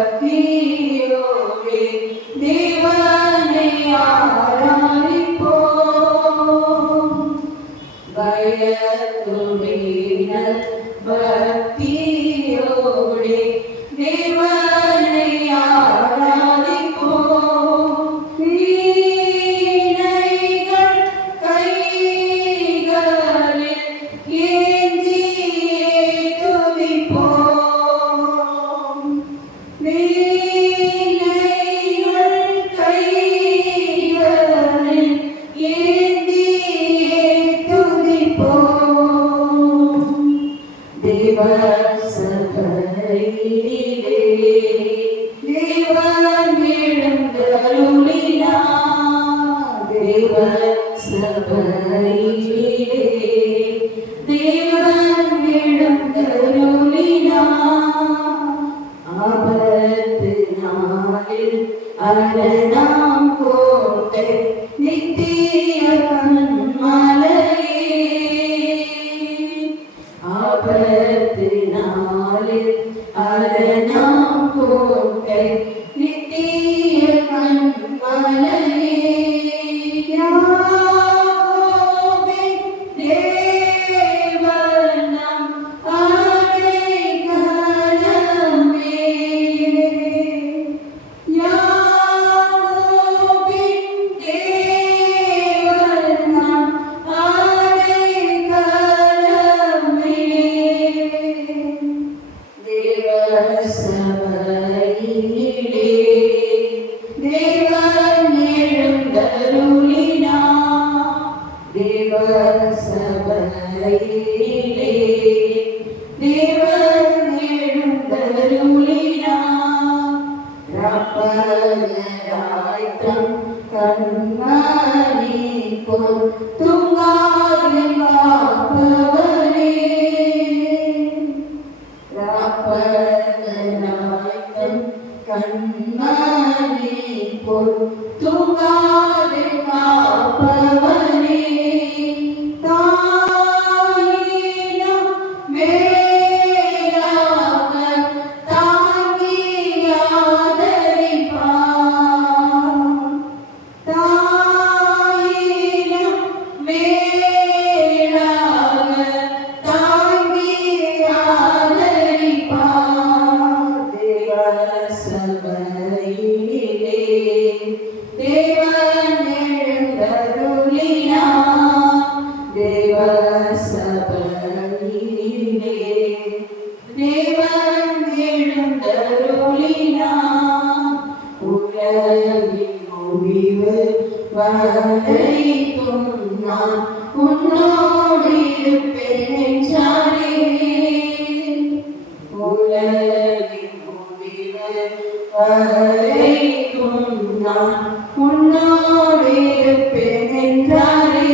பக்தியோடு தேவனை ஆராதிப்போம். சபையிலே தேவன் எழுந்தருளினார். தேவ சபையிலே தேவன் எழுந்தருளினார். ஆபத்து நாளில் அரணாம் கோட்டை நித்திய கன்மலையே. ஆபத்து நாளில் அரணாம் கோட்டை நித்திய கன்மலையே. யாக்கோபின் தேவன் நம் அடைக்கலமே. யாக்கோபின் தேவன் நம் அடைக்கலமே. தேவ சபையிலே தேவன் எழுந்தருளினார். தேவ சபையிலே தேவன் எழுந்தருளினார். ராப்பகலாய் தம் கண்மணி போல் தூங்காது காப்பவனே. ராப்பகலாய் தம் கண்மணி போல் தூங்காது காப்பவனே. தாயினம் மேலாக தாங்கி ஆதரிப்பார். தாயினம் மேலாக தாங்கி ஆதரிப்பார். தேவ சபையிலே தேவன் எழுந்தருளினார். தேவ சபையிலே தேவன் எழுந்தருளினார். உலகின் முடிவு வரைக்கும் நான் உன்னோடு இருப்பேன் என்றாரே. உலகின் முடிவு வரைக்கும் நான் உன்னோடு இருப்பேன் என்றாரே.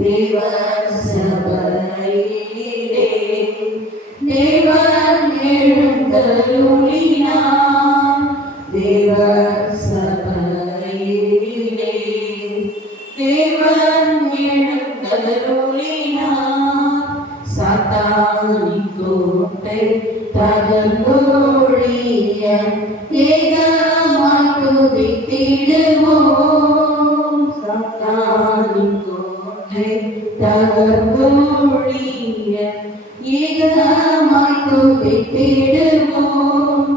தேவ சபையிலே தேவன் எழுந்தருளினார். தேவ சபையிலே தேவன் எழுந்தருளினார். சாத்தானின் கோட்டை தகர்ந்தொழிய ஏகமாய் துதித்திடுவோம். சாத்தானின் கோட்டை தகர்ந்தொழிய ஏகமாய் துதித்திடுவோம்.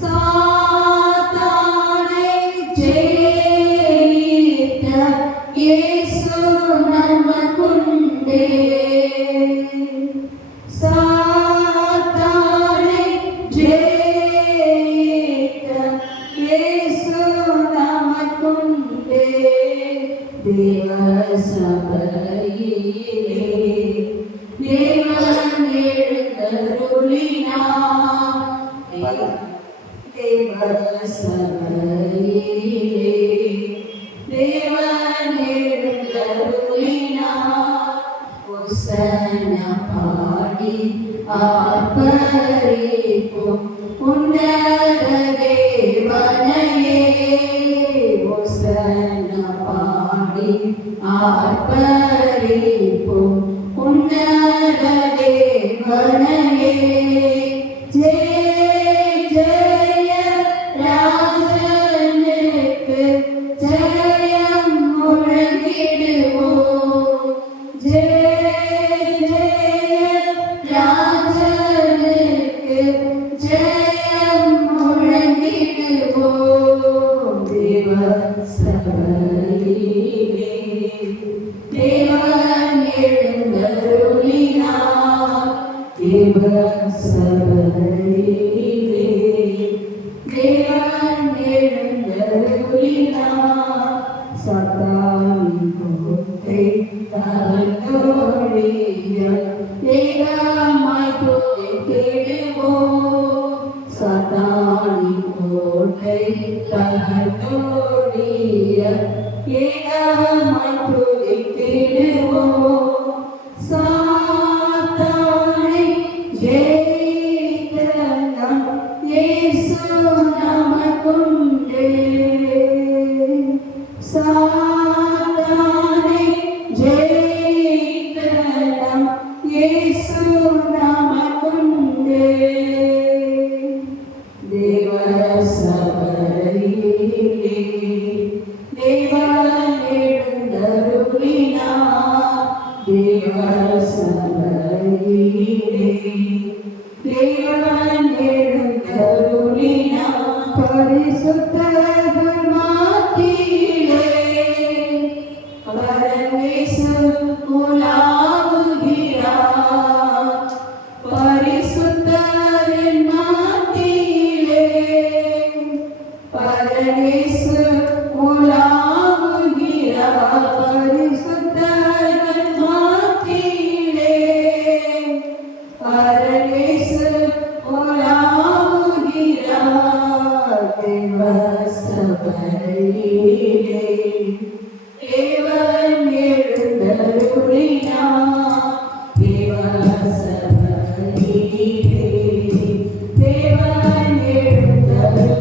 சாத்தானை ஜெயித்த இயேசு நமக்குண்டே. சாத்தானை ஜெயித்த இயேசு நமக்குண்டே. தேவ சபையிலே தேவன் எழுந்தருளினார். தேவ சபையிலே தேவன் எழுந்தருளினார். ஓசன்னா பாடி ஆர்ப்பரிப்போம் உன்னத தேவனையே. ஓசன்னா பாடி ஆர்ப்பரிப்போம் உன்னத தேவனையே. ஜெய ஜெய ராஜனுக்கு ஜெயம் முழங்கிடுவோம். ஜெய ஜெய ராஜனுக்கு ஜெயம் முழங்கிடுவோம். தேவ சபையிலே சாத்தானி கோட்டை தகர்த்தோடிய ஏகமாய் துதித்திடுவோம். சாத்தானை ஜெயித்த நம் இயேசு நமக்குண்டே. சாத்தானை ஜெயித்த நம் இயேசு நமக்குண்டே. தேவ சபையிலே தேவன் எழுந்தருளினார். தேவ சபையிலே தேவன் எழுந்தருளினார். பரிசுத்தர்கள் மத்தியிலே பரமேசு உலாவுகிறார். பரிசுத்தரின் மத்தியிலே பரமேசு உலாவுகிறார். பரிசுத்தரின் மத்தியிலே பரமேசு உலாவுகிறார். தேவ சபையிலே தேவன் எழுந்தருளினார். தேவ சபையிலே தேவன் எழுந்தருளினார்.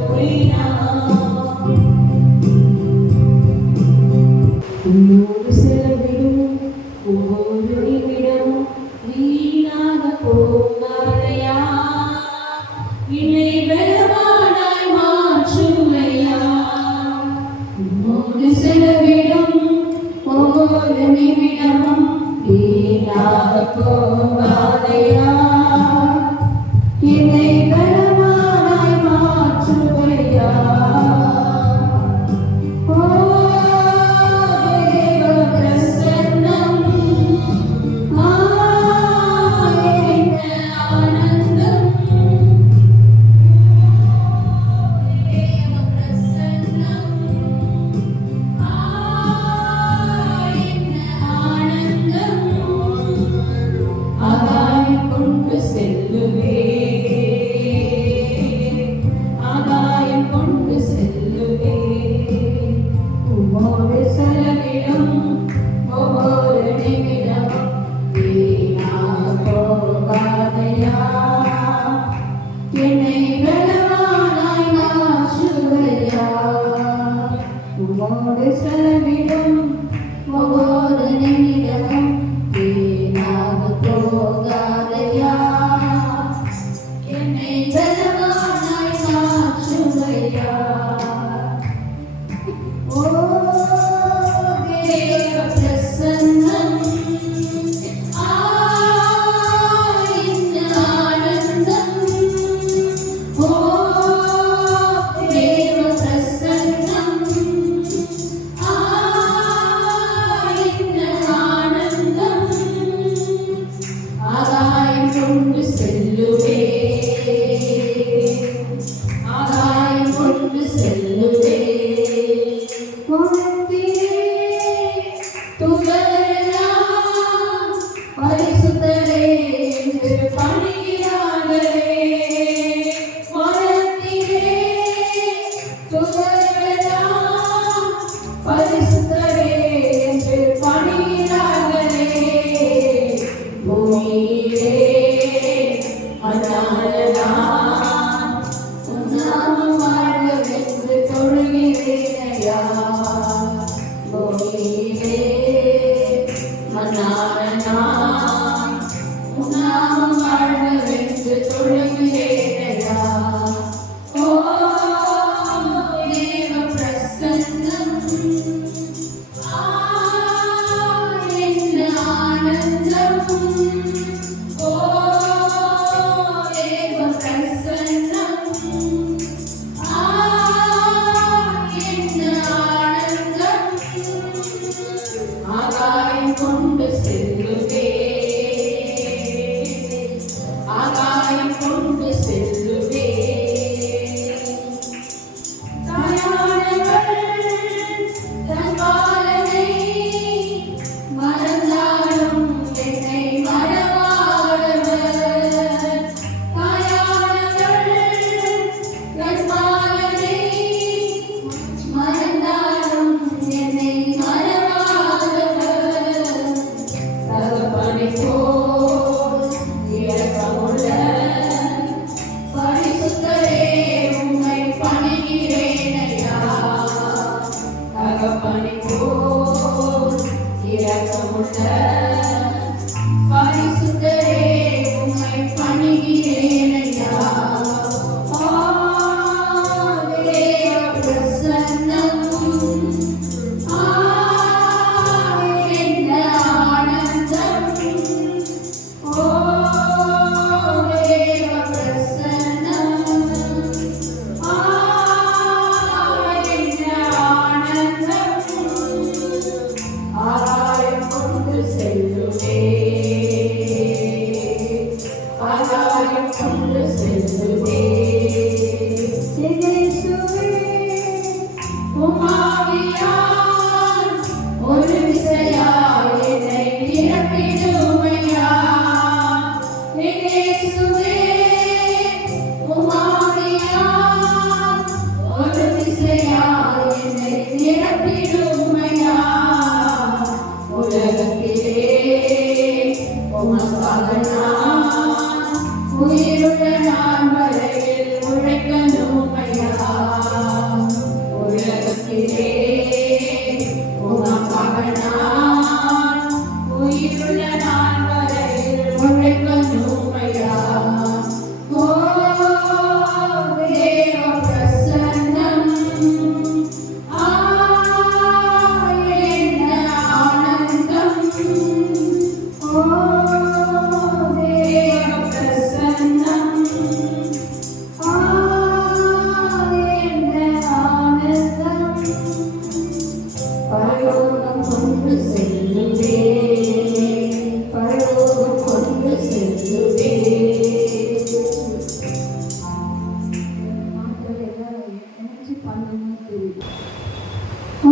ஓ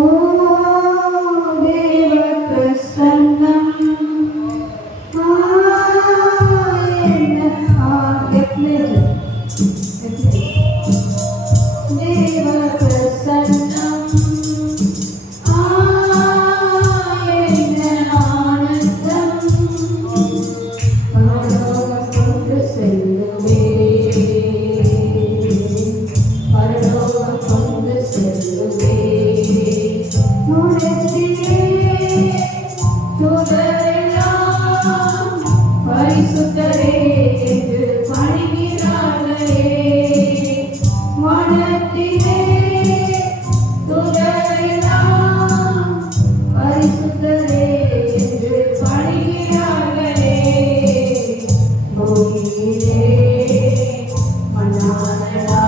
தேவ பிரசன்னம் தேவ பிரசன்னம் என்ன ஆனந்தம் பரலோகம் கொண்டு செல்லுமே பரலோகம் கொண்டு செல்லுமே உலகத்திலே தூதரெல்லாம் பரிசுத்தரே என்று பணிகிறார்களே வானத்திலே தூதரெல்லாம் பரிசுத்தரே என்று பணிகிறார்களே பூமியிலே மன்னானடா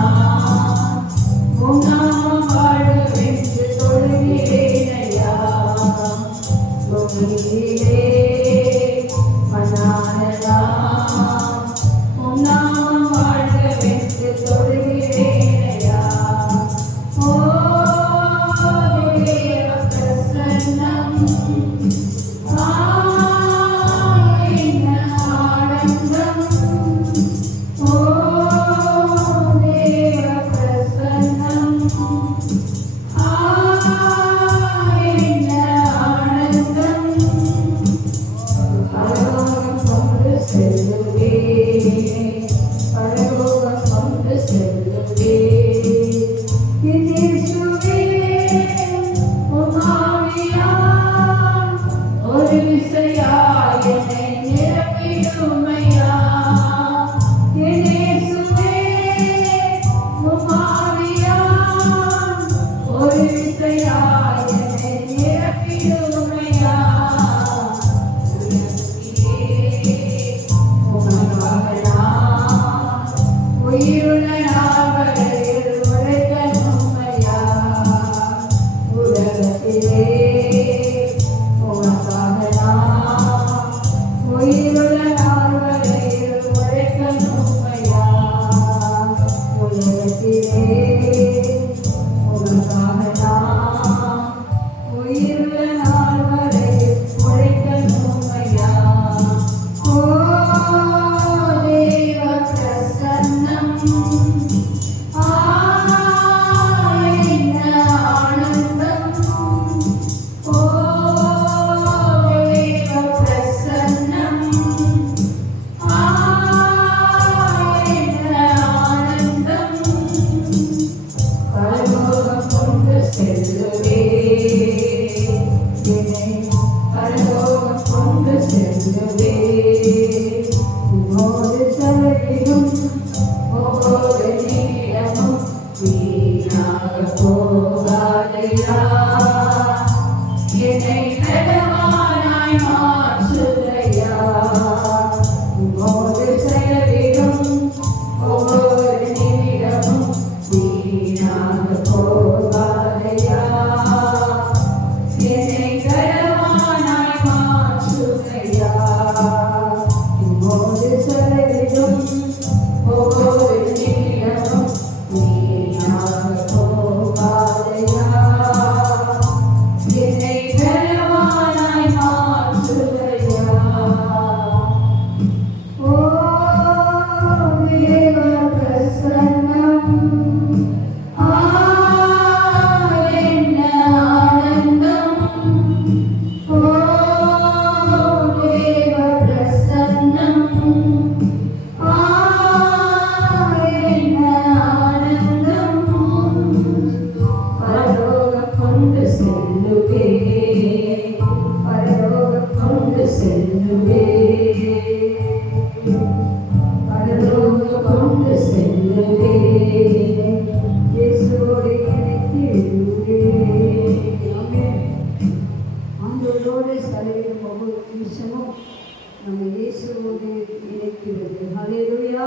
உம் நாமம் வாழ்வென்று தொழுகிறேனையா பூமியிலே மன்னானடா உம் நாமம் வாழ்வென்று தொழுகிறேனையா ஓ தேவ பிரசன்னம் என்ன ஆனந்தம் ஓ தேவ பிரசன்னம் என்ன ஆனந்தம் பரலோகம் கொண்டு செல்லுவே பரலோகம் கொண்டு செல்லுவே என் இயேசுவே உம் ஆவியால் ஒரு விசையாய் என்னை நிரப்பிடுமையா என் இயேசுவே உம் ஆவியால் ஒரு விசையாய் என்னை நிரப்பிடுமையா உயிருள்ள நாவலில் உரைக்கணுமையா உலகத்திலே உனக்காக நான் உயிருள்ள நாவலில் உரைக்கணுமையா உலகத்திலே உனக்காக நான் உயிருள்ள நாவலில் உரைக்கணுமையா ஓ தேவ பிரசன்னம் என்ன ஆனந்தம் ஓ தேவ பிரசன்னம் என்ன ஆனந்தம் பரலோகம் கொண்டு செல்லுவே என்னை பரலோகம் கொண்டு செல்லுவே உம்மோடு செலவிடும் ஒவ்வொரு நிமிடமும் வீணாக போகாதையா என்னை நலமானாய் மாற்றுதையா உம்மோடு செலவிடும் ஒவ்வொரு நிமிடமும் வீணாக போகாதையா என்னை நலமானாய் மாற்றுதையா உம்மோடு செலவிடும் ஒவ்வொரு நிமிடமும் வீணாக போகாதையா என்னை நலமானாய் மாற்றுதையா ஓ தேவ பிரசன்னம் என்ன ஆனந்தம் ஓ தேவ பிரசன்னம் என்ன ஆனந்தம் பரலோகம் கொண்டு செல்லுவே பரலோகம் கொண்டு செல்லுவே பரலோகம் கொண்டு செல்லுவே இயேசுவோடு இணைத்திடுவே ஆண்டவரோடு செலவிடும் ஒவ்வொரு நிமிஷமும் நம்ம இயேசுவோடு இணைக்கிறது ஹல்லேலூயா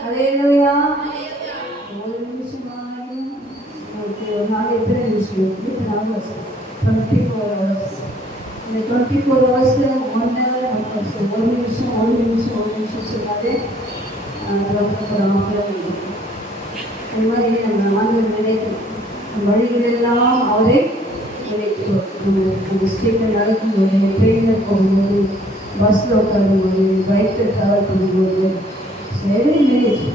ஹல்லேலூயா ஒவ்வொரு நிமிஷமாயும் நமக்கு ஒரு நாள் எத்தனை நிமிஷம் 24 hours இந்த 24 hours 1 hour ஒரு நிமிஷம் சொன்னாலே இது மாதிரி நம்ம ஆண்டவர் நினைக்கணும் வழிகளெல்லாம் அவரை அந்த ஸ்ட்ரீட்டில் நடக்கும்போது, ட்ரெயினில் போகும்போது, பஸ்ஸில் உட்காரும்போது, பைக்கில் ட்ராவல் பண்ணும்போது, very nice.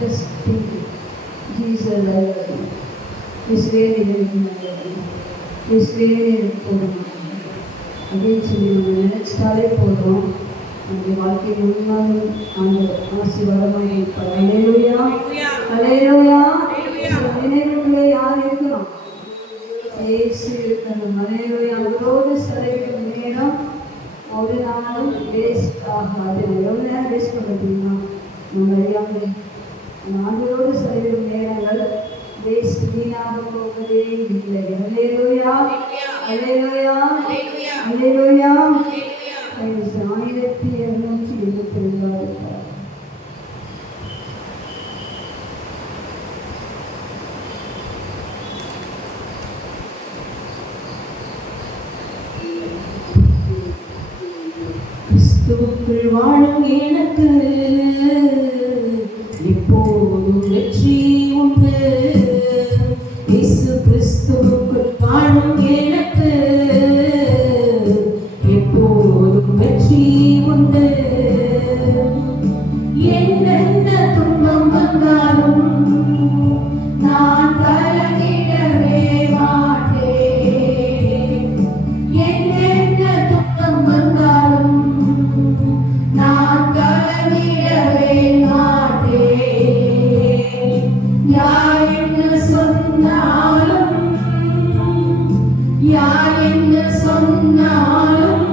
Just think Jesus Israel Israel போடணும் அப்படின்னு சொல்லி நம்ம நினைச்சிட்டாலே போதும். நம்முடைய வாழ்க்கை முன்னாலும் அந்த ஆசீர்வாதமாக இருப்பார். அல்லேலூயா, அல்லேலூயா. நினைவுகளே யார் இருக்கணும்? இயேசு இருக்கணும். அல்லேலூயா. அவரோடு செலவிடும் நேரம் ஒரு நாளும் வேஸ்ட் ஆகாது. எவ்வளோ நேரம் வேஸ்ட் பண்ண முடியுமா? நம்ம அறியாமல் ஆண்டவரோடு செலவிடும் நேரங்கள் வேஸ்ட், வீணாக போவதே இல்லை. அல்லேலூயா, அல்லேலூயா, அல்லேலூயா. 1772 கிறிஸ்துவுக்குள் வாழும் எனக்கு எப்போதும் வெற்றி உண்டு. இயேசு கிறிஸ்துவுக்குள் வாழும் எனக்கு எப்போதும் வெற்றி உண்டு. என்னென்ன துன்பம் வந்தாலும் நான் கலங்கிடவே மாட்டேன். என்னென்ன துன்பம் வந்தாலும் நான் கலங்கிடவே மாட்டேன். யார் என்ன சொன்னாலும், யார் என்ன சொன்னாலும்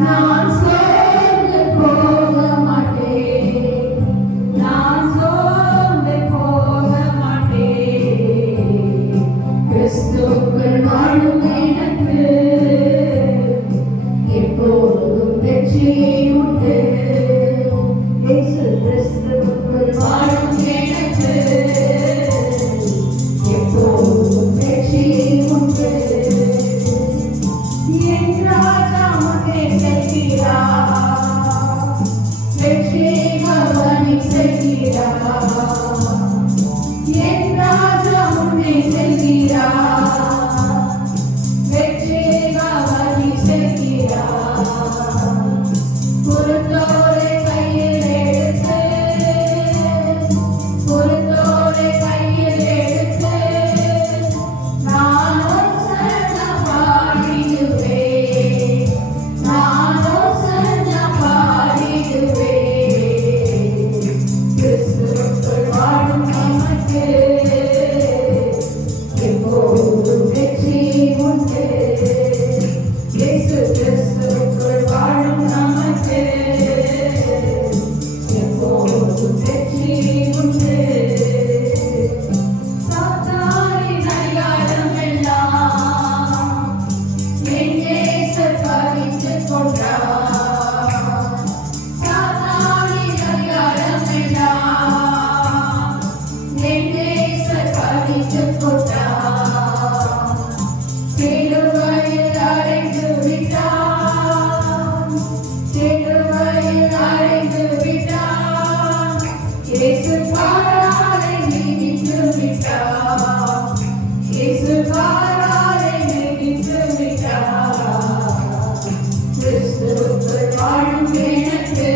நான் சோர்ந்து போக மாட்டேன். நான் சோர்ந்து போக மாட்டேன். கிறிஸ்துவுக்குள் வாழும் எனக்கு எப்போதும் வெற்றி உண்டு. இயேசு கிறிஸ்துவுக்குள் வாழும் எனக்கு எப்போதும் வெற்றி உண்டு. என் ராஜா முன்னே செல்கிறார், வெற்றி கவனி செல்கிறார். என் ராஜா முன்னே செல்கிறார், வெற்றி கவனி செல்கிறார். குருத்தோரை கையில் எடுத்து, குருத்தோரை கையில் எடுத்து நான் ஒசன்னா பாடிடுவேன். நான் ஒசன்னா பாடிடுவேன். கிறிஸ்துவுக்குள் வாழும் நமக்கு எப்போதும் வெற்றி உண்டு. இயேசு கிறிஸ்துவுக்குள் வாழும் நமக்கு எப்போதும் வெற்றி உண்டு. சாத்தானின் அதிகாரம் எல்லாம் என் இயேசு பறித்துக் கொண்டார். சாத்தானின் அதிகாரம் எல்லாம் என் இயேசு பறித்துக் கொண்டார். சிலுவையில் அறைந்து விட்டார், சிலுவையில் அறைந்து விட்டார். இயேசு பாராளை மிதித்து விட்டார், இயேசு பாராளை மிதித்து விட்டார். கிறிஸ்துவுக்குள் வாழும் எனக்கு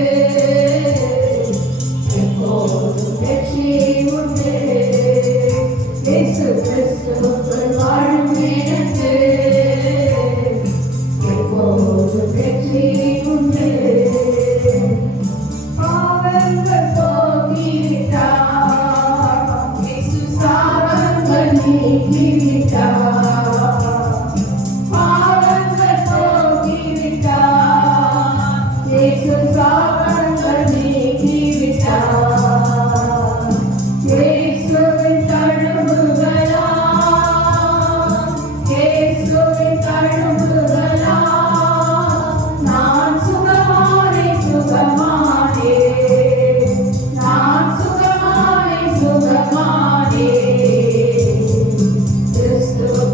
எப்போதும் வெற்றி உண்டு. இயேசு கிறிஸ்துவுக்குள் வாழும் எனக்கு எப்போதும் வெற்றி உண்டு. பாவங்கள் போக்கிவிட்டார், இயேசு சாபங்கள் நீக்கிவிட்டார். பாவங்கள் போக்கிவிட்டார், இயேசு சாபங்கள் நீக்கிவிட்டார். இயேசுவின் தழும்புகளால், இயேசுவின் தழும்புகளால் நான் சுகமானேன், சுகமானேன். நான் சுகமானேன், சுகமானேன். கிறிஸ்துவுக்குள்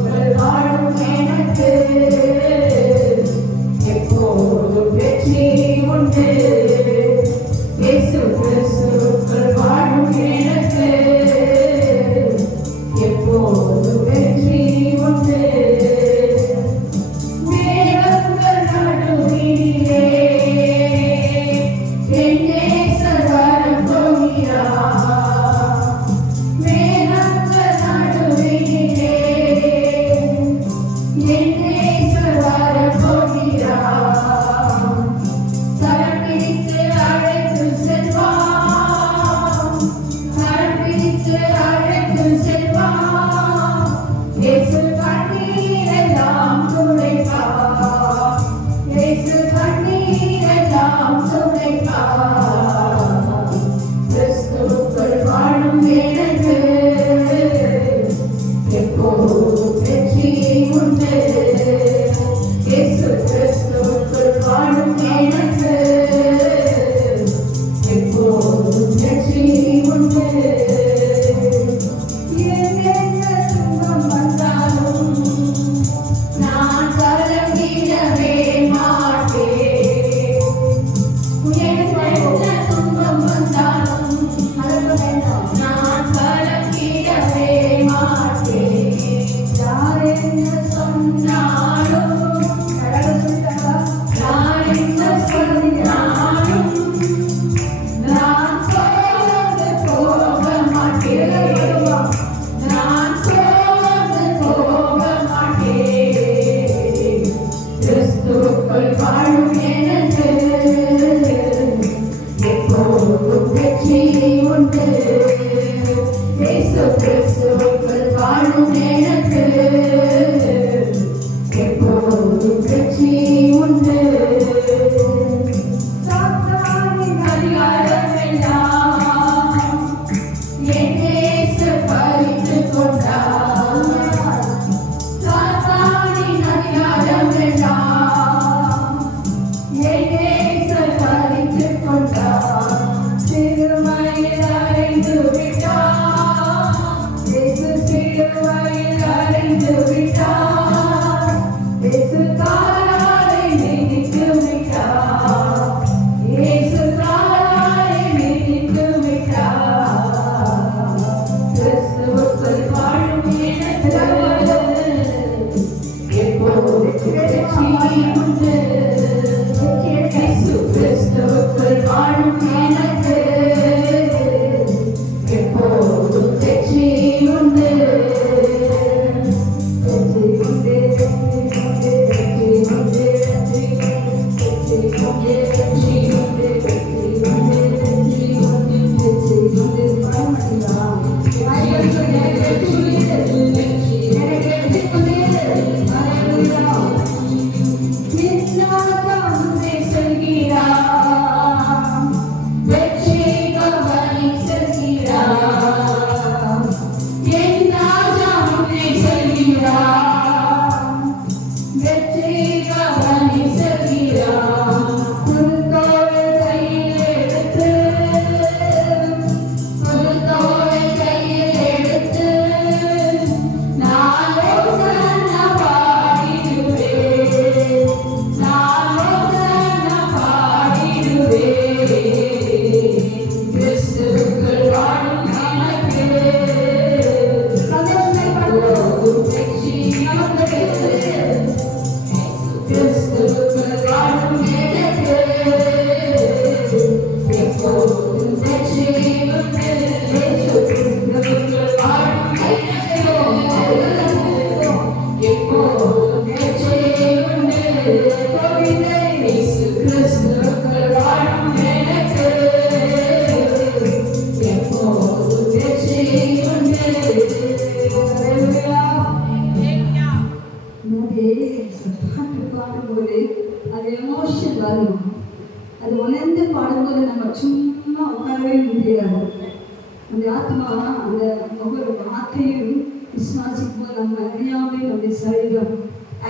அந்த ஒவ்வொரு வார்த்தையும் விசுவாசிக்கும்போது நம்ம அறியாமல் நம்முடைய சரீரம்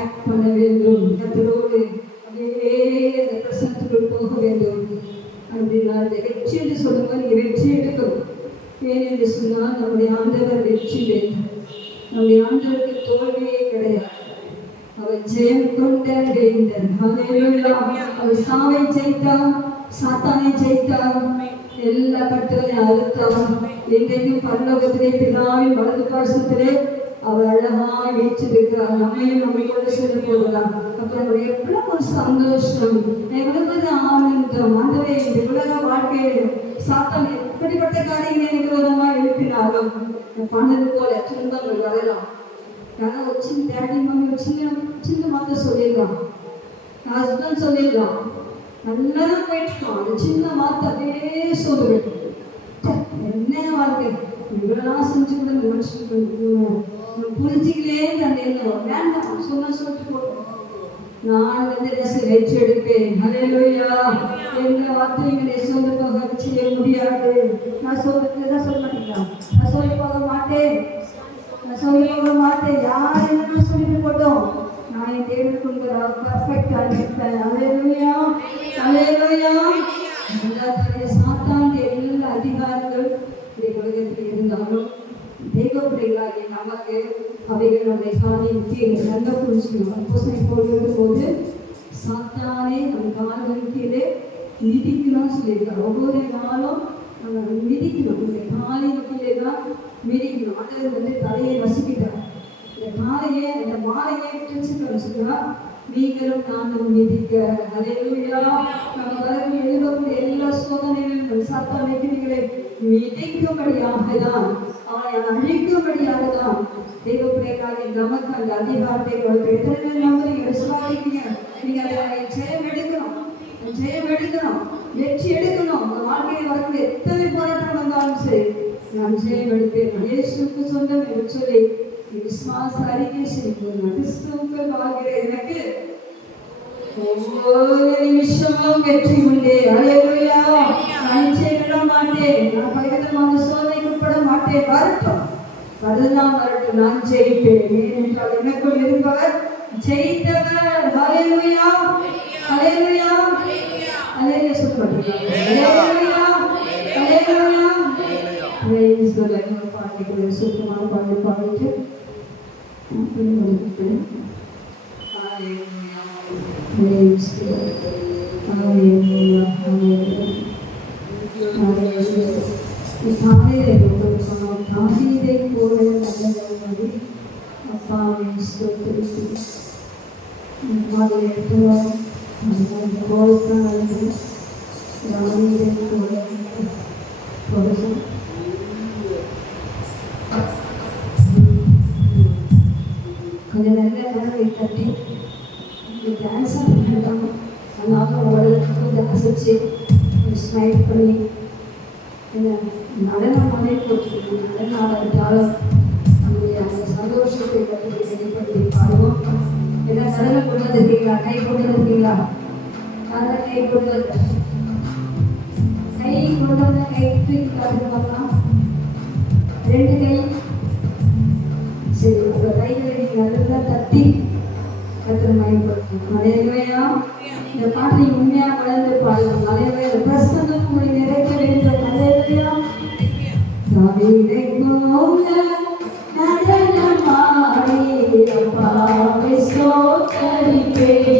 ஆக்ட் பண்ண வேண்டும். கத்தரோடு அப்படியே அந்த பிரசனத்துக்குள் போக வேண்டும். அப்படின்னா அந்த வெற்றி என்று சொல்லும்போது நீங்கள் வெற்றி எடுக்கணும். ஏன் என்று சொன்னால் நம்முடைய ஆண்டவர் வெற்றி வேண்டும். நம்முடைய ஆண்டவருக்கு தோல்வியே கிடையாது. அவர் ஜெயம் கொண்ட வேந்தர். அவர் சாவை ஜெயித்தார், சாத்தானை ஜெயித்தார், எல்லா கட்டுகளையும் அறுத்தார். இன்றைக்கும் பரலோகத்திலே பிதாவின் வலது பாசத்திலே அவர் அழகாய் வீற்றிருக்கிறார். நம்மையும் நம்மை கொண்டு செல்ல போகிறார். அப்புறம் எவ்வளவு ஒரு சந்தோஷம், எவ்வளவு ஆனந்தம். ஆண்டவரே, இந்த உலக வாழ்க்கையில் சாத்தான் எப்படிப்பட்ட காரியங்களை விரோதமாக எழுப்பினாலும் பண்ணது போல துன்பங்கள் வரலாம். யாராவது ஒரு சின்ன டேடி மம்மி ஒரு சின்ன மாத்த சொல்லிடலாம், ஹஸ்பண்ட் சொல்லிடலாம், நல்லா போயிட்டுருக்கோம். அந்த சின்ன மாத்த அப்படியே சொல்லுவேன், என்ன வாழ்க்கை இவ்வளோலாம் செஞ்சு கூட இந்த மனுஷன் புரிஞ்சிக்கலே தன் என்ன வேண்டாம் சொல்லிட்டு போட்டோம். நான் வெற்றி எடுப்பேன். ஹல்லேலூயா. எந்த வார்த்தைகளை சொல்லி போக செய்ய முடியாது. நான் சொல்லிதான் சொல்ல மாட்டேங்களா? நான் சொல்லி போக மாட்டேன், நான் சொல்லி போக மாட்டேன். யார் என்ன சொல்லிட்டு போட்டோம், நான் என் தேவனுக்கு பர்ஃபெக்டா இருப்பேன். ஹல்லேலூயா, ஹல்லேலூயா. சாத்தான் எல்லா அதிகாரங்கள் இந்த உலகத்தில் இருந்தாலும் தேவ பிள்ளைகளாகிய நமக்கு அவைகள் நம்மை காலின் கீழே நல்ல புரிஞ்சுக்கணும். பூசணை போது சாத்தானே நம்ம கால்களின் கீழே மிதிக்கணும்னு சொல்லியிருக்காரு. ஒவ்வொரு நாளும் நம்ம மிதிக்கணும். இந்த காலின் கீழே தான் மிதிக்கணும். ஆண்டவர் தலையை வசிக்கிறார். இந்த காலையே அந்த மாலையே பிரிச்சுக்கணும் சொன்னா நீங்களும் நானும் மிதிக்க. ஹல்லேலூயா. நம்ம வரவு எழுதக்கூடிய எல்லா சோதனைகளும் சாத்தான் நெகிழிகளை மிதிக்கும்படியாக தான், அவனை அழிக்கும்படியாக தான் தேவ பிள்ளைகளாகிய நமக்கு அந்த அதிகாரத்தை கொடுத்து எத்தனை நம்புறீங்க, விசுவாசிக்கிறீங்க? நீங்க அதை ஜெயம் எடுக்கணும், ஜெயம் எடுக்கணும், வெற்றி எடுக்கணும். உங்க வாழ்க்கையில் வரக்கூடிய எத்தனை போராட்டம் வந்தாலும் சரி, நான் ஜெயம் எடுப்பேன், இயேசுவுக்கு சொந்தம் என்று சொல்லி விசுவாச அறிக்கை செய்யணும். கிறிஸ்துவுக்குள் வாழ்கிற எனக்கு ஒவ்வொரு நிமிஷமும் வெற்றி உண்டு. ஹல்லேலூயா. நான் விட மாட்டேன், நான் பலவிதமான சோதனைக்கு உட்பட மாட்டேன். வரட்டும், அதெல்லாம் வரட்டும், நான் ஜெயிப்பேன். ஏனென்றால் எனக்குள் இருப்பவர் ஜெயித்தவர். ஹல்லேலூயா, ஹல்லேலூயா, ஹல்லேலூயா சொல்லுங்க. ஹல்லேலூயா, ஹல்லேலூயா. praise the Lord. பாடிட்டு சுத்தமான பாட்டு பாடிட்டு praise the Lord. ஹல்லேலூயா, ஹல்லேலூயா. தாவீதை போல நல்லவரை அப்பாவை ஸ்தோத்திரித்து தாவீதை போல கொஞ்சம் நல்ல கனவை தட்டி டான்ஸ் பண்ணிட்டாங்க. அதனால உடலுக்கு கொஞ்சம் அசைச்சு ஸ்மைல் பண்ணி நடனம் பண்ணி போட்டு நடன ஆடத்தாலும் நம்முடைய அந்த சந்தோஷத்தை பற்றி வெளிப்படுத்தி பாடுவோம். எல்லாம் கடலை கொண்டு வந்திருக்கீங்களா? கை கொண்டு வந்திருக்கீங்களா? கடலை கை கொண்டு வந்த கை தூக்கி காட்டு பார்க்கலாம். ரெண்டு கை சரி, உங்க கைகளை நீங்க நல்லா தட்டி கத்திர மயப்படுத்தணும். ஹல்லேலூயா. இந்த பாட்டை உண்மையா வளர்ந்து பாடலாம். ஹல்லேலூயா. பிரசன்னம் உங்களை நிறைக்க வேண்டும். ஹல்லேலூயா. தாவீதை போல நடனமாடி அப்பாவை ஸ்தோத்திரிப்பேன்.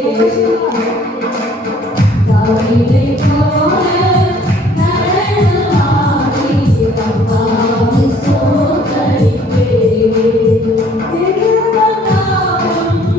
தாவீதை போல நடனமாடி அப்பாவை ஸ்தோத்திரிப்பேன். So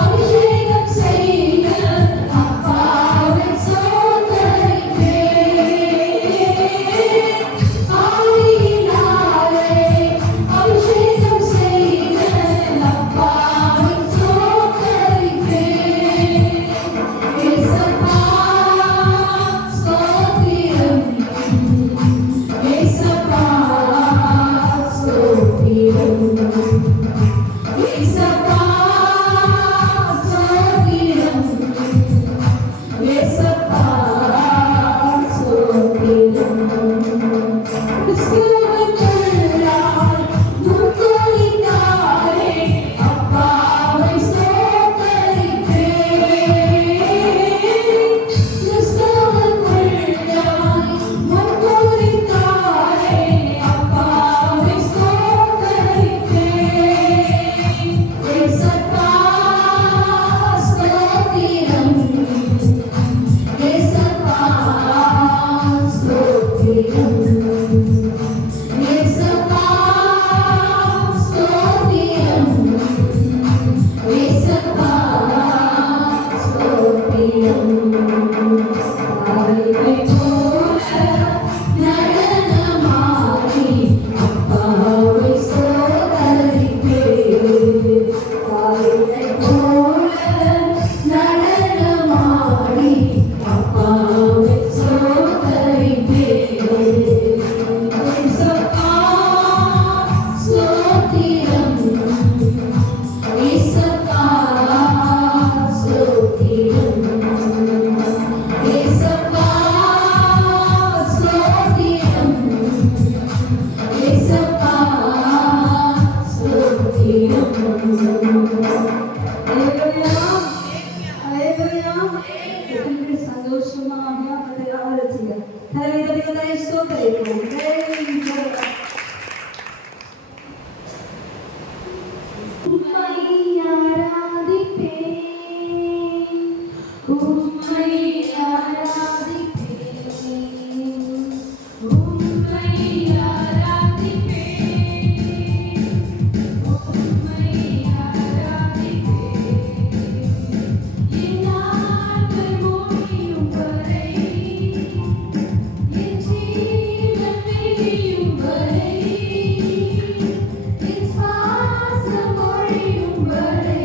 அபிஷேகம் செய்ய அப்பாவை சோதரிப்பேன். ஆவியினாலே அபிஷேகம் செய்ய அப்பாவை சோதரிப்பேன். ஏசப்பா ஸ்தோத்திரம், ஏசப்பா ஸ்தோத்திரம், ஏசப்பா ஸ்தோத்திரம், ஏசப்பா ஸ்தோத்திரம். கிறிஸ்துவுக்குள்ளாய் முன்குறித்தாரே அப்பாவை ஸ்தோத்தரிப்பேன். கிறிஸ்துவுக்குள்ளாய் முன்குறித்தாரே அப்பாவை ஸ்தோத்தரிப்பேன். ஏசப்பா ஸ்தோத்திரம், ஏசப்பா ஸ்தோத்திரம், ஏசப்பா ஸ்தோத்திரம், ஏசப்பா ஸ்தோத்திரம். தாயை போல நடனமாடி அப்பாவை ஸ்தோத்தரிப்பேன். தாயை போல நடனமாடி அப்பாவை ஸ்தோத்தரிப்பேன். ஏசப்பா ஸ்தோத்திரம், ஏசப்பா ஸ்தோத்திரம், ஏசப்பா ஸ்தோத்திரம், ஏசப்பா ஸ்தோத்திரம். சந்தோஷமாக அதை ஆராய்ச்சிங்க. கரங்களை ஸ்தோத்திரிக்கிறோம். உம்மை ஆராதிப்பேன், உம்மை ஆராதிப்பேன், உம்மை ஆராதிப்பேன், உம்மை ஆராதிப்பேன். என் நாட்கள் முடியும் வரை, என் ஜீவன் பிரியும் வரை, என் சுவாசம் ஒழியும் வரை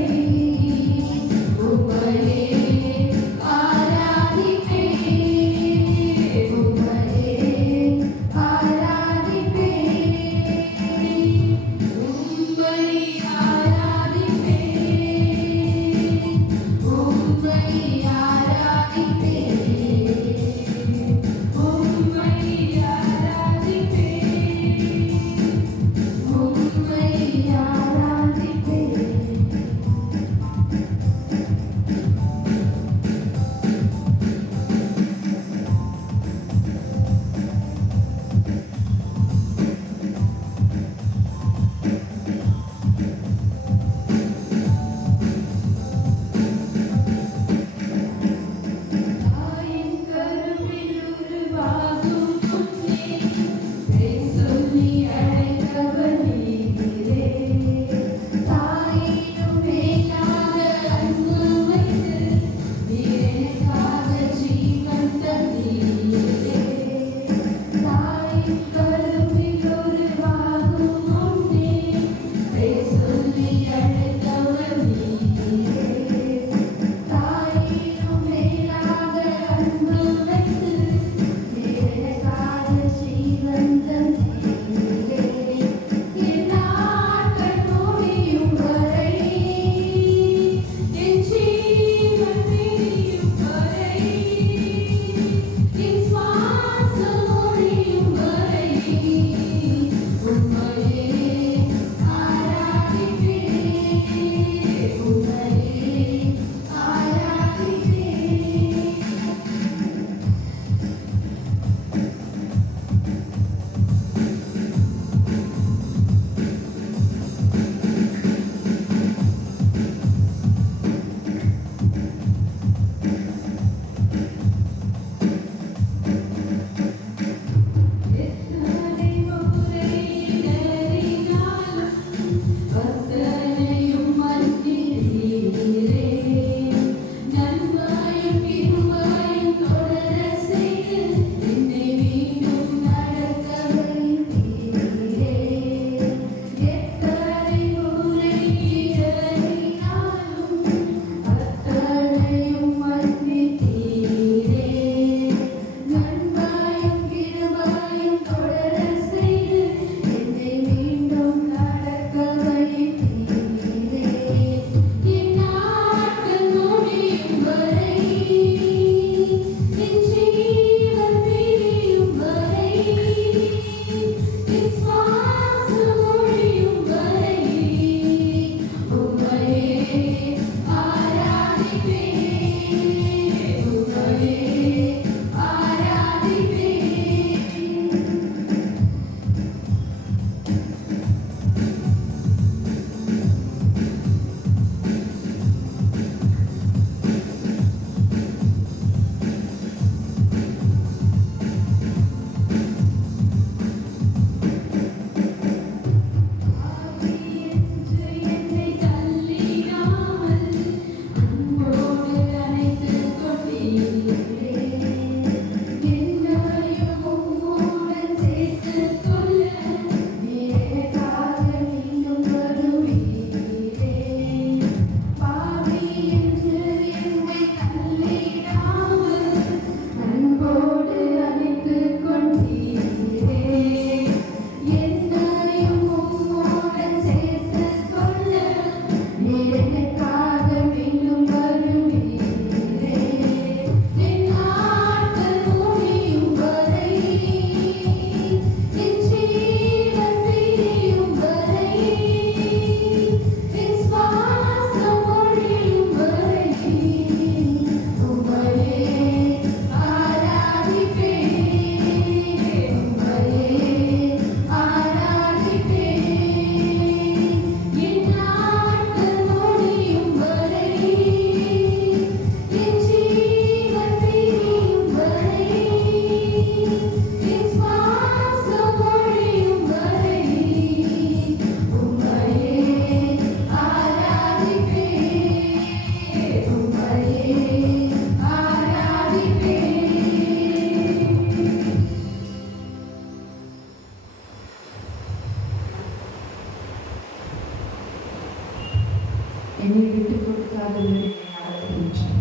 என்னை விட்டுக் கொடுக்காதவர் என்னை நடத்துகின்றார்.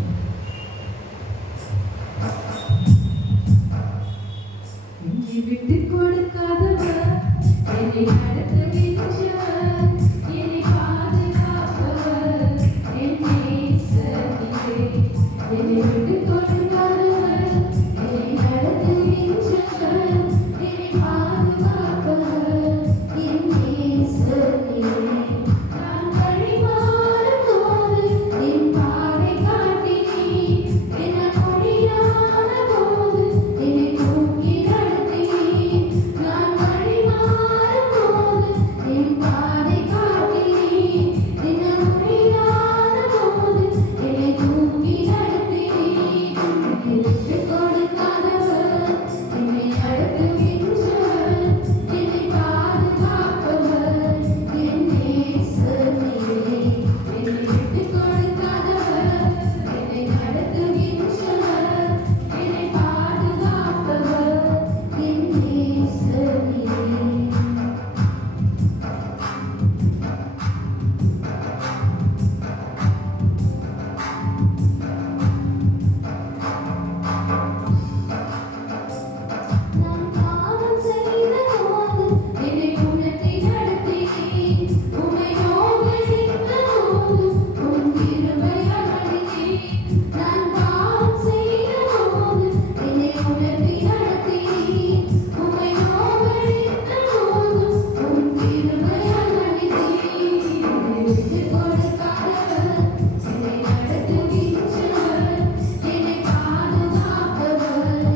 என்னை விட்டுக் கொடுக்காதவர் என்னை நடத்துகின்றார். என்னை பாதுகாப்பவர் என் நேசரே. என்னை விட்டுக் கொடுக்காதவர் என்னை நடத்துகின்றார். என்னை பாதுகாப்பவர் என் நேசரே. நான் வழிமாறும் போது என் பாதை காட்டினீர். என்னால் முடியாத போது என்னை தூக்கி நடத்தினீர். நான் வழிமாறும் போது என் பாதை காட்டினீர். என்னால் முடியாத போது என்னை தூக்கி நடத்தினீர். என்னை விட்டுக் கொடுக்காதவர் என்னை நடத்துகின்றார். என்னை பாதுகாப்பவர் என் நேசரே. என்னை விட்டுக் கொடுக்காதவர் என்னை நடத்துகின்றார். என்னை பாதுகாப்பவர் என் நேசரே. நான் பாவம் செய்த போது என்னை உணர்த்தி நடத்தினீர். உம்மை நோகடித்த போது உம் கிருபையால் மன்னித்தீர். நான் பாவம் செய்த போது என்னை உணர்த்தி நடத்தினீர். உம்மை நோகடித்த போது உம் கிருபையால் மன்னித்தீர். என்னை விட்டுக் கொடுக்காதவர் என்னை நடத்துகின்றார். என்னை பாதுகாப்பவர்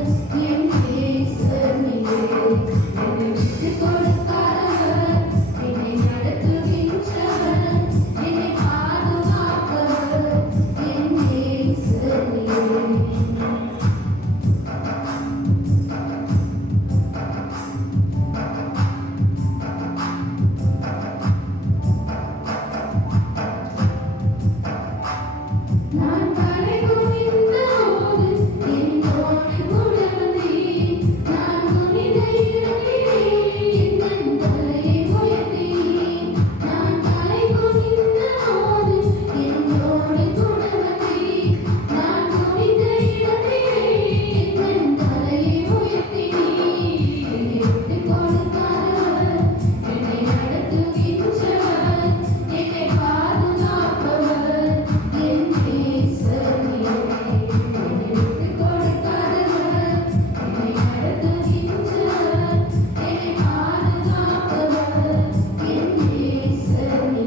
என் நேசரே. என்னை விட்டுக் கொடுக்காதவர் என்னை நடத்துகின்றார். என்னை பாதுகாப்பவர் என் நேசரே. நான் தலை குனிந்த போது என்னோடு கூட வந்தீர். நான் குனிந்த இடத்திலே என் தலையை உயர்த்தீர். நான் தலை குனிந்த போது என்னோடு கூட வந்தீர். நான் குனிந்த இடத்திலே என் தலையை உயர்த்தீர். என்னை விட்டுக் கொடுக்காதவர் என்னை நடத்துகின்றார். என்னை பாதுகாப்பவர் என் நேசரே. என்னை விட்டுக் கொடுக்காதவர் என்னை நடத்துகின்றார். என்னை பாதுகாப்பவர் என் நேசரே.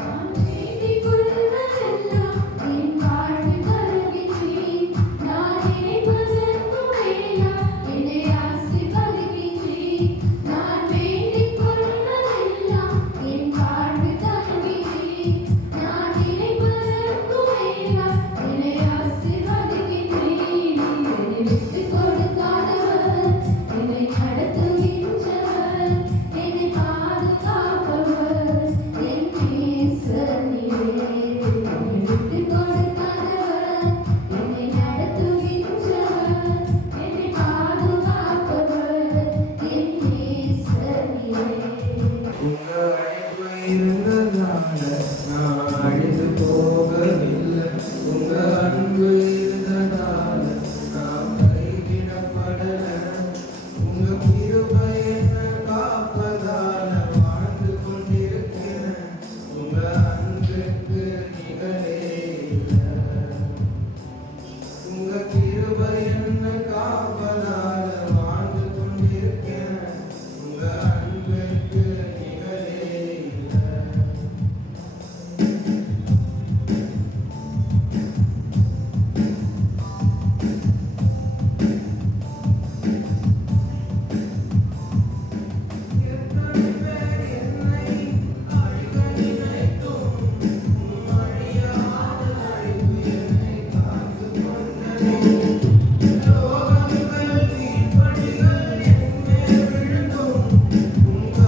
நான் வேண்டிக் கொள்வதெல்லாம் என் வாழ்வில் தருகின்றீர். நான் நினைப்பதற்கும் மேலாய் என்னை ஆசீர்வதிக்கின்றீர். நான் வேண்டிக் கொள்வதெல்லாம் என் வாழ்வில் தருகின்றீர். நான் நினைப்பதற்கும் மேலாய் என்னை ஆசீர்வதிக்கின்றீர். என்னை விட்டுக் கொடுக்காதவர் என்னை நடத்துகின்றார். என்னை பாதுகாப்பவர் என் நேசரே. என்னை விட்டுக் கொடுக்காதவர் என்னை நடத்துகின்றார். என்னை பாதுகாப்பவர் என் நேசரே. உங்க அழைப்பு இருந்ததால நான் அழிந்து போகவில்லை. உங்க அன்பு இருந்ததால நான் கைவிடப்படல. உங்க கிருபை என்னை காப்பதால வாழ்ந்து கொண்டிருக்கிறேன். உங்க அன்புக்கு நிகரே இல்லை. உங்க கிருபை என்னை காப்பதால வாழ்ந்து கொண்டிருக்கிறேன். உங்க அன்புக்கு நிகரே இல்லை. உங்க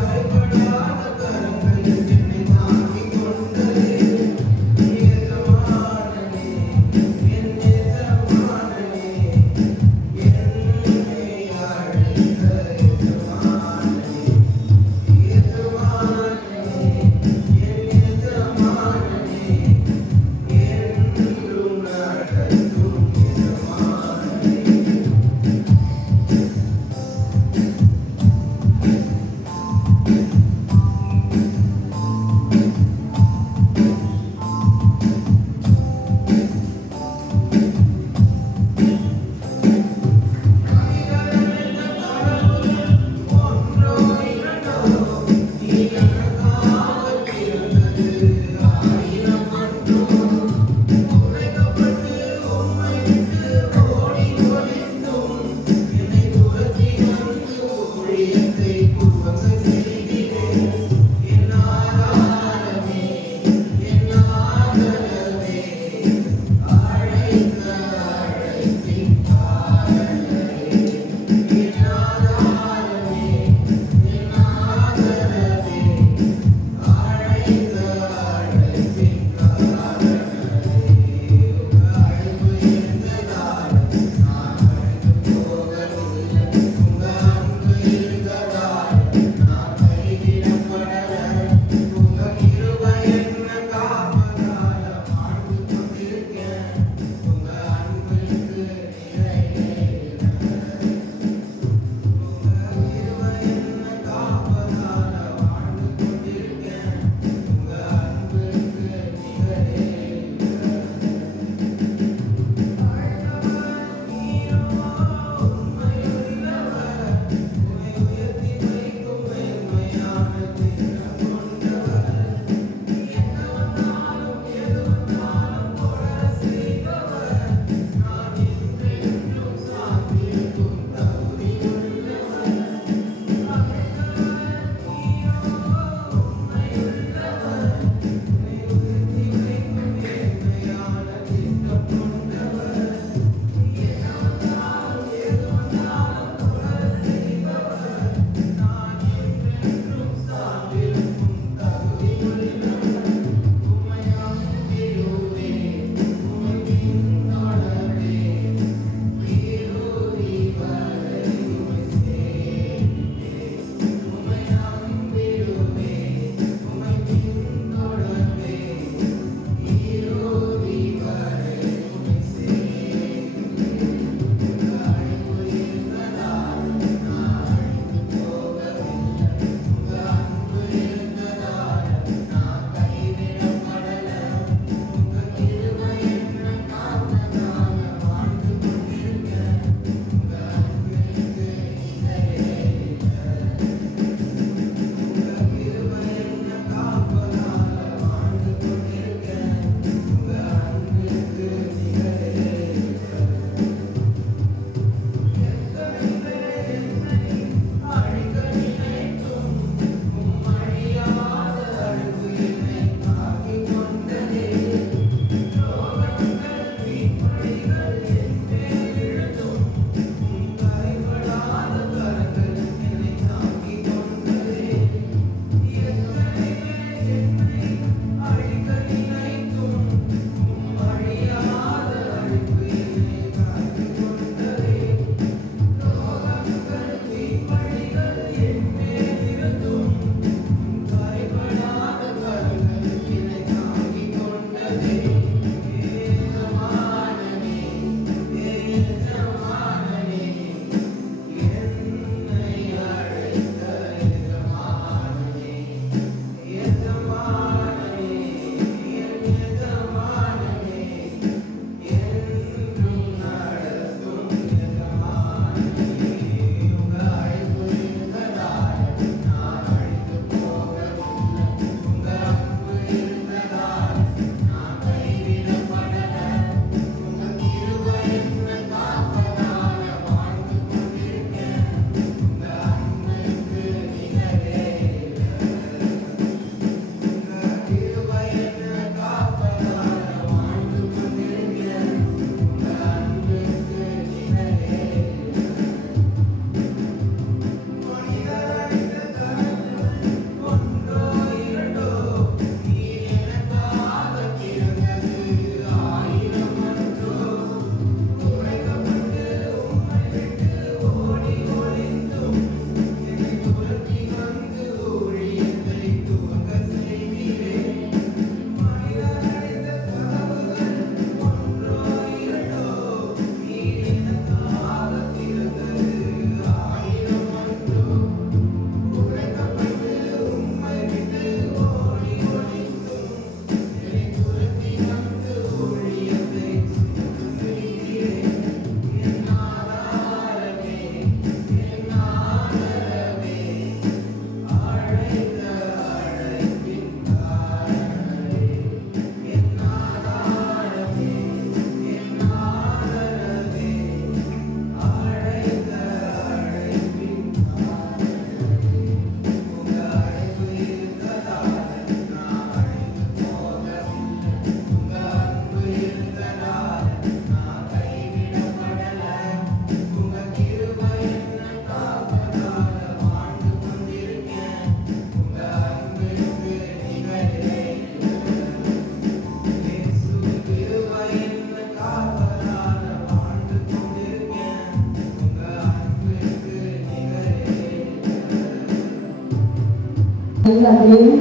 எல்லாத்தையும்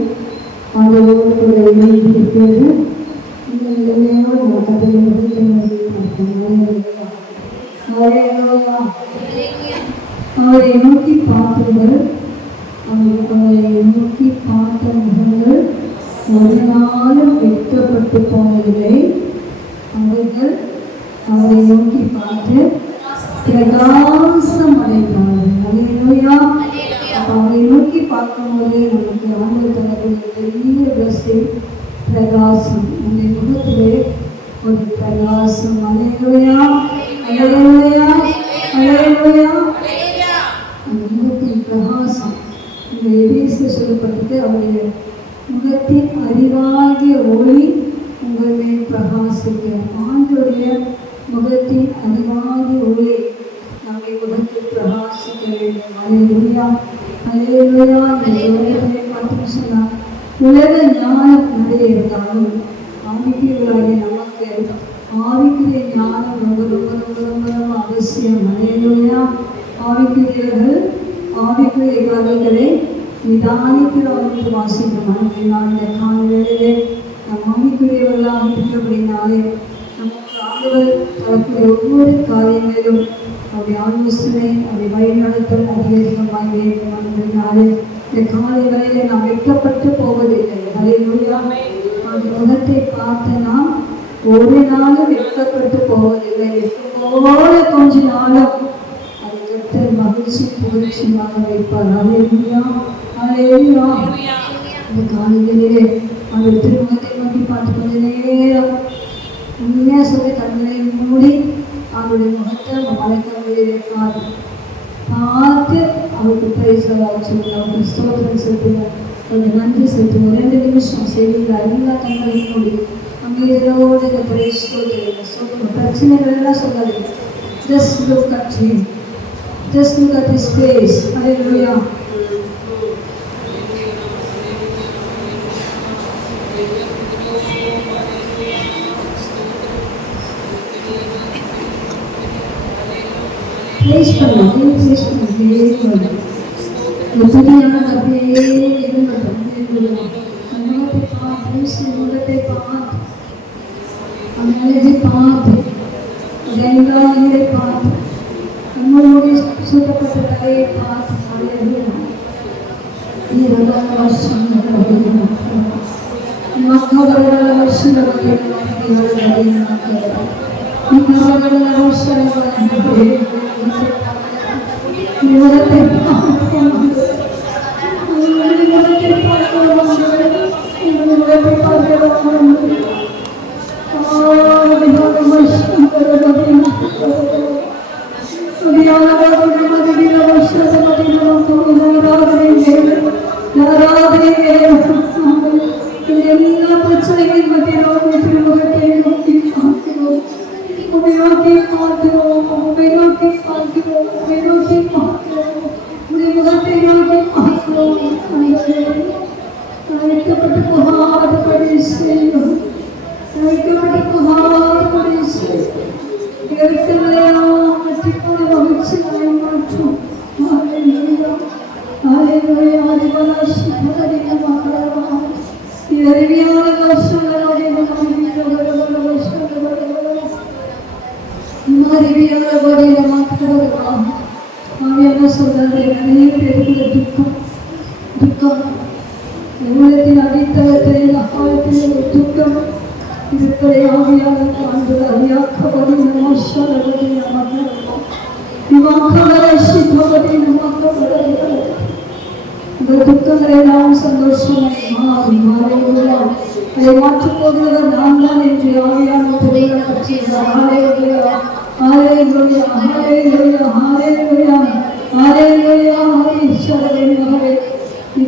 ஆண்டவரோடு கூட இணைந்து இருக்கிறது. இந்த நிலைமையோடு நாம் கர்த்தருடைய முகத்தை நோக்கி பார்ப்போம். ஹல்லேலூயா. அவரை நோக்கி பார்த்தவர்கள், அவரை நோக்கி பார்த்த முகங்கள் ஒரு நாளும் வெட்கப்பட்டு போனதில்லை. அவர்கள் அவரை நோக்கி பார்த்து பிரகாசம் அடைந்தார்கள். ஹல்லேலூயா. அவரை நோக்கி பார்க்கும்போது நமக்கு ஆண்டவர் தரக்கூடிய பெரிய blessing பிரகாசம். அந்த முகத்திலே ஒரு பிரகாசம். ஹல்லேலூயா, ஹல்லேலூயா, ஹல்லேலூயா. அந்த முகத்தின் பிரகாசம் இந்த எபேசியர் சொல்லப்பட்டது. அவருடைய முகத்தின் அறிவாகிய ஒளி உங்கள் மேல் பிரகாசிக்க. ஆண்டவருடைய முகத்தின் அறிவாகிய ஒளி நம்மை முகத்தில் பிரகாசிக்க வேண்டும். ஹல்லேலூயா, ஹல்லேலூயா. இந்த உலகத்தை பார்த்து சொன்னார், உலக ஞானம் நிறைய இருந்தாலும் ஆவிக்குரியவர்களாகிய நமக்கு ஆவிக்குரிய ஞானம் ரொம்ப ரொம்ப ரொம்ப ரொம்ப ரொம்ப அவசியம். ஹல்லேலூயா. ஆவிக்குரியவர்கள் ஆவிக்குரிய காரியங்களை நிதானிக்கிறவர்களுக்கு வாசிக்கிறோம். இந்த கால வேளையிலே நம் ஆவிக்குரியவர்களாக இருக்கிறபடினாலே நமக்கு ஆண்டவர் தரக்கூடிய ஒவ்வொரு காரியங்களிலும் அவருடைய ஆலோசனை, அவருடைய வழிநடத்தல் அதிகமாக வேண்டும். அப்படினாலே இந்த காலை வேளையிலே நாம் வெட்கப்பட்டு போவதில்லை. ஹல்லேலூயா. அந்த முகத்தை பார்த்து நாம் ஒரு நாளும் வெட்கப்பட்டு போவதில்லை. போல கொஞ்ச நாளும் அது கர்த்தர் மகிழ்ச்சி புகழ்ச்சியாக வைப்பார். ஹல்லேலூயா, ஹல்லேலூயா. இந்த காலையிலே அந்த திருமுகத்தை நோக்கி பார்த்து கொஞ்ச நேரம் உண்மையாக சொல்லி கண்களை மூடி அவருடைய முகத்தை மலைக்கவிலே வைப்பார். பார்த்து அவருக்கு பிரைஸ்லாம் சொல்லி அவருக்கு ஸ்தோத்திரம் செலுத்துவார். கொஞ்சம் நன்றி செலுத்துவோம். 2 நிமிஷம் செய்வீங்களா? எல்லா கண்களையும் மூடி அமைதியோடு இந்த பிரைஸ் சொல்லுங்க. பிரச்சனைகள் எல்லாம் சொல்லாதீங்க. Just look at him. Just look at his face. Hallelujah. Praise பண்ணுங்க. Praise பண்ணுங்க. முகத்தையான அப்படியே இருந்தது. முகத்தை பார்த்து முகத்தை பார்த்து அழகை பார்த்து ஜெயங்காலியை பார்த்து நம்மளுடைய சுத்தப்பட்ட தலையை பார்த்து வருஷம் எல்லா பிரச்சனைகள் மத்தியிலும் திருமுகத்தை நோக்கி பார்க்கிறோம். உம்மை நோக்கி பார்க்கிறோம். உம்மை நோக்கி பார்க்கிறோம். உம்மை நோக்கி பார்க்கிறோம். உம்முடைய முகத்தை நோக்கி பார்க்கிறோம். அழைக்கப்பட்டு போகாதபடி செய்யும். அழைக்கப்பட்டு போகாதபடி செய்யும். இருக்கிறதையெல்லாம் பற்றி போன மகிழ்ச்சி மாற்றும். அடித்தளத்தில் ஆழத்தில் துக்கம் இருப்பதை ஆவியாக காண்பது அறியாக்கப்படி இந்த துக்கங்களை எல்லாம் சந்தோஷமாய் மாறும். அதை மாற்றப் போகிறவர் நான் தான் என்று ஆவியான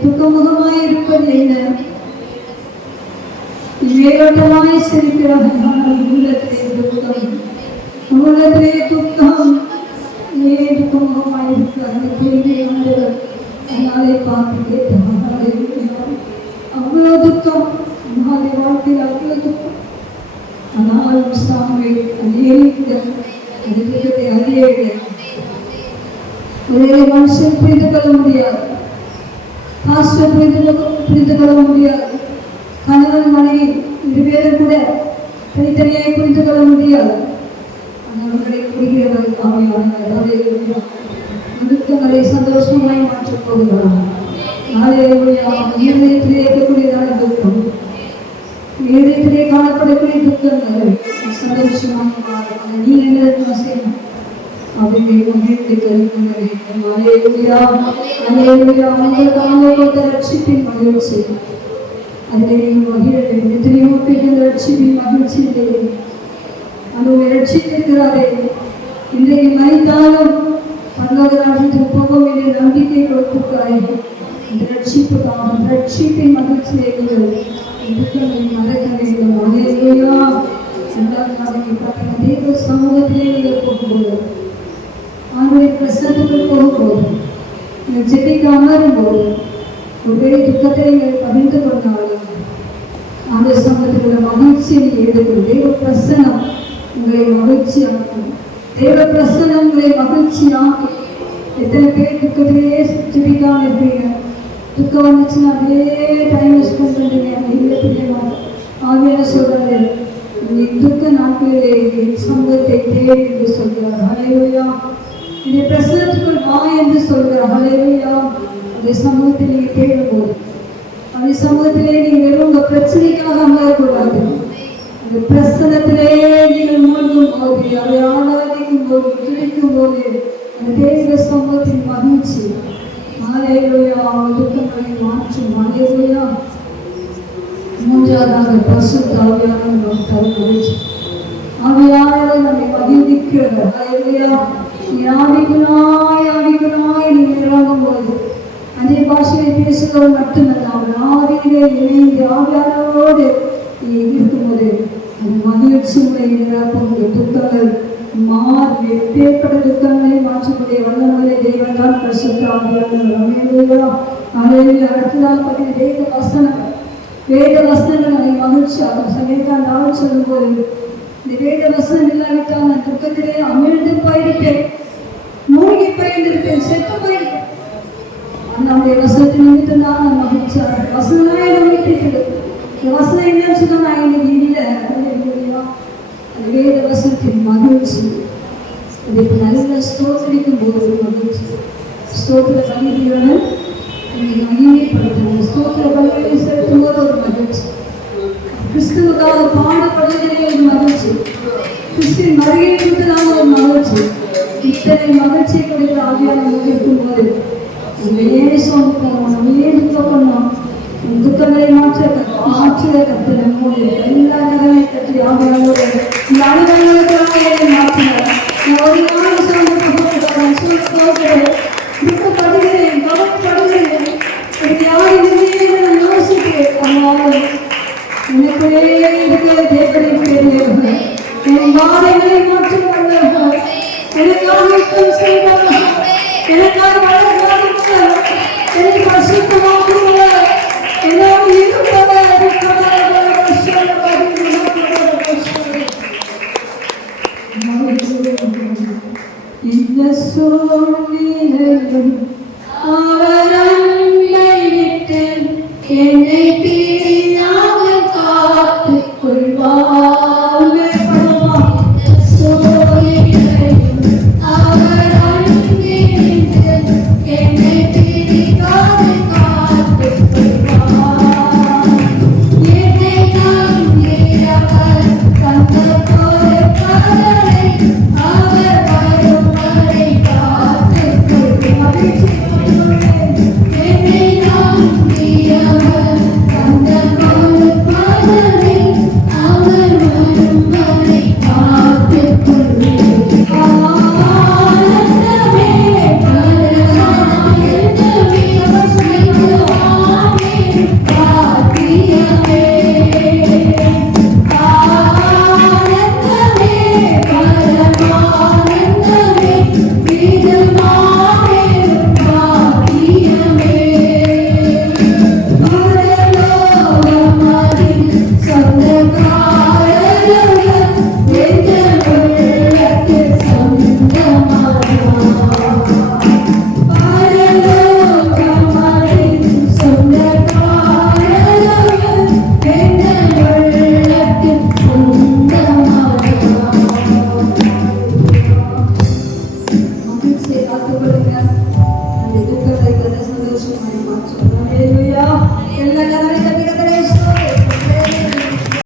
துக்கமுகமாய் இருப்பது என்ன? மேலோட்டமாய் சிரிக்கிறார்கள். உள்ளத்திலே துக்கம் ஏன் துக்கமுகமாய் இருக்கிறார்கள்? அதனாலே பார்த்து கேட்டார். அவ்வளவு துக்கம் வாழ்க்கையில் அவ்வளவு துக்கம். ஆனாலும் சாமி அதிகத்தை அறிய ஒரே மனுஷன் புரிந்து கொள்ள முடியாது. பாஸ்டர் புரிந்து கொள்ள முடியாது. கணவன் மனைவி இருவேரும் கூட தனித்தனியாக புரிந்து கொள்ள முடியாது. அவர்களை புரிகிறவர் ஆவியானவர் துக்கங்களை சந்தோஷமாய் மாற்றப் போகிறார். இருதயத்திலே இருக்கக்கூடியதான துக்கம், இருதயத்திலே காணப்படக்கூடிய துக்கங்களை சந்தோஷமாக மாறும். நீ என்ன செய்யணும்? அவர்களை மகிழ்ந்து தருகின்றனர். அல்லேலூயா, அல்லேலூயா. உங்கள் ரட்சிப்பின் மகிழ்ச்சி அதிலே நீங்கள் மகிழ வேண்டும். எத்தனையோ பேர் இந்த ரட்சிப்பின் மகிழ்ச்சி இல்லை. அந்த ரட்சித்திருக்கிறாரே, இன்றைக்கு மறித்தாலும் பரலோக ராஜ்யத்துக்கு போகும் என்ற நம்பிக்கை கொடுத்திருக்கிறார்கள். இந்த ரட்சிப்புக்காக ரட்சிப்பின் மகிழ்ச்சியை துக்கங்களை மறக்க வேண்டும். அல்லேலூயா. தேவ சமூகத்திலே நீங்கள் போகும்போது, அவருடைய பிரசன்னத்துக்கு போகும்போது, நீங்கள் ஜெபிக்க அமரும்போது, ஒரே துக்கத்தை நீங்கள் பகிர்ந்து கொண்டாலும் அந்த சமூகத்தில் உள்ள மகிழ்ச்சியை எடுக்கும். தேவ பிரசனம் உங்களை மகிழ்ச்சியாக்கும். தேவ பிரசனம் உங்களை மகிழ்ச்சியாக்கும். எத்தனை பேர் துக்கத்திலேயே ஜெபிக்காமல் இருப்பீங்க? துக்கம் வந்துச்சுன்னா அப்படியே டைம் ஸ்பெண்ட் பண்ணுறீங்க. இல்லை பிள்ளைங்க ஆவியான சொல்றாரு, நீ துக்க நாட்களிலே சமூகத்தை தேவை என்று சொல்கிறார். ஹல்லேலூயா. இந்த பிரசனத்துக்குள் வா என்று சொல்கிறார். ஹல்லேலூயா. அந்த சமூகத்தை நீங்கள் தேடும்போது, அந்த சமூகத்திலே நீங்கள் வெறும் உங்கள் பிரச்சனைக்காக அமரக்கூடாது. அந்த பிரசனத்திலே நீங்கள் மூழ்கும் போது, அதை ஆராதிக்கும் போது, துதிக்கும் போது, அந்த தேவ சமூகத்தின் மகிழ்ச்சி ஹல்லேலூயா அவங்க துக்கங்களை மாற்றும். ஹல்லேலூயா. மூன்றாவதாக பரிசுத்த ஆவியானவர் நமக்கு தரும் மகிழ்ச்சி. ஆவியானவர் நம்மை மகிழ்விக்கிறார். ஹல்லேலூயா. நீ ஆவிக்குள்ளாய் நீங்கள் இறங்கும் போது அதே பாஷையை பேசுவது மட்டுமல்லாமல் ஆவியிலே இணைந்து ஆவியானவரோடு நீ இருக்கும்போது அந்த மகிழ்ச்சி உங்களை நிரப்பும். துக்கங்கள் மாறி எப்பேற்பட்ட துக்கங்களை மாற்றக்கூடிய வல்லமையை தேவன் தான் பரிசுத்த ஆவியானவர். அடுத்ததாக பார்த்தீங்கன்னா தேவ வசனங்கள், வேத வசனங்கள் அதை மகிழ்ச்சியாக சங்கீதம் 4 சொல்லும்போது, இந்த வேத வசனம் இல்லாவிட்டால் நான் துக்கத்திலே அமிழ்ந்து போயிருப்பேன், மூழ்கி போயிருந்திருப்பேன், செத்து போயிருப்பேன். நம்முடைய வசனத்தின் நிமித்தம் தான் நான் மகிழ்ச்சியாக வசனம் தான் என்னை மீட்டிருக்கிறது. இந்த வசனம் என்னன்னு சொன்னா நான் இன்னைக்கு இல்லை. அந்த வேத வசனத்தின் மகிழ்ச்சி அதுக்கு நல்ல ஸ்தோத்திரிக்கும் போது ஒரு மகிழ்ச்சி. ஸ்தோத்திர பலிகளை இன்னைக்கு மகிமைப்படுத்தும். ஸ்தோத்திர பலிகளை செலுத்தும் போது ஒரு மகிழ்ச்சி. கிறிஸ்துவுக்காக பாடப்படுவதிலே ஒரு மகிழ்ச்சி. கிறிஸ்துவின் வருகை கொடுத்ததாக ஒரு மகிழ்ச்சி. இத்தனை மகிழ்ச்சியை கொடுக்கிற ஆவியானவர் இருக்கும் போது நம்மையே சோதிக்கிறோம், நம்மையே துக்கம் பண்ணோம். துக்கங்களை மாற்றுகிற கத்து நம்மோடு எல்லா கதவை கட்டி ஆவியானவர் இந்த அனுபவங்களுக்காக என்னை மாற்றினார். ஒரு நாள் துக்கப்படுகிறேன், கவலைப்படுகிறேன், எனக்கு யார் இல்லையே நான் யோசிக்கிறேன். ஆனால் எனக்குள்ளே இருக்கிற தேவனை பெரியவர்கள், என் வாதைகளை மாற்ற வல்லவர்கள், எனக்காக யுத்தம் செய்வார்கள், எனக்காக வளர்வார்கள், எனக்கு பரிசுத்தமாக